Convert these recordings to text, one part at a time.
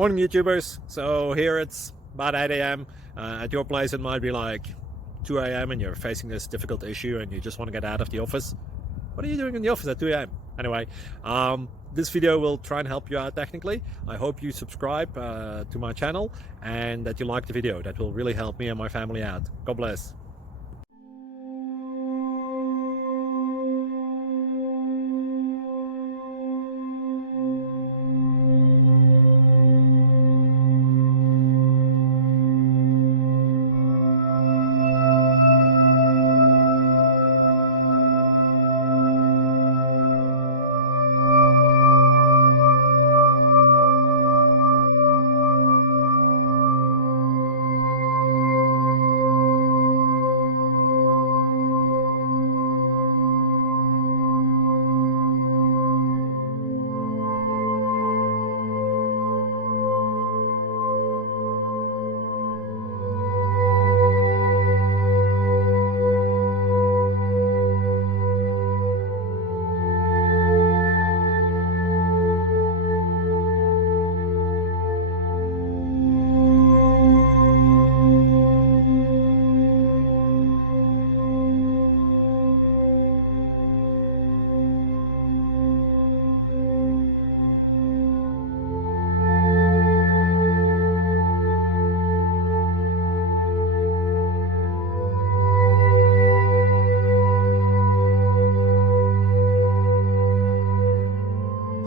Morning YouTubers. So here it's about 8 a.m. At your place it might be like 2 a.m. and you're facing this difficult issue and you just want to get out of the office. What are you doing in the office at 2 a.m.? Anyway, this video will try and help you out technically. I hope you subscribe to my channel and that you like the video. That will really help me and my family out. God bless.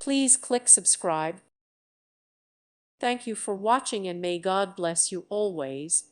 Please click subscribe. Thank you for watching and may God bless you always.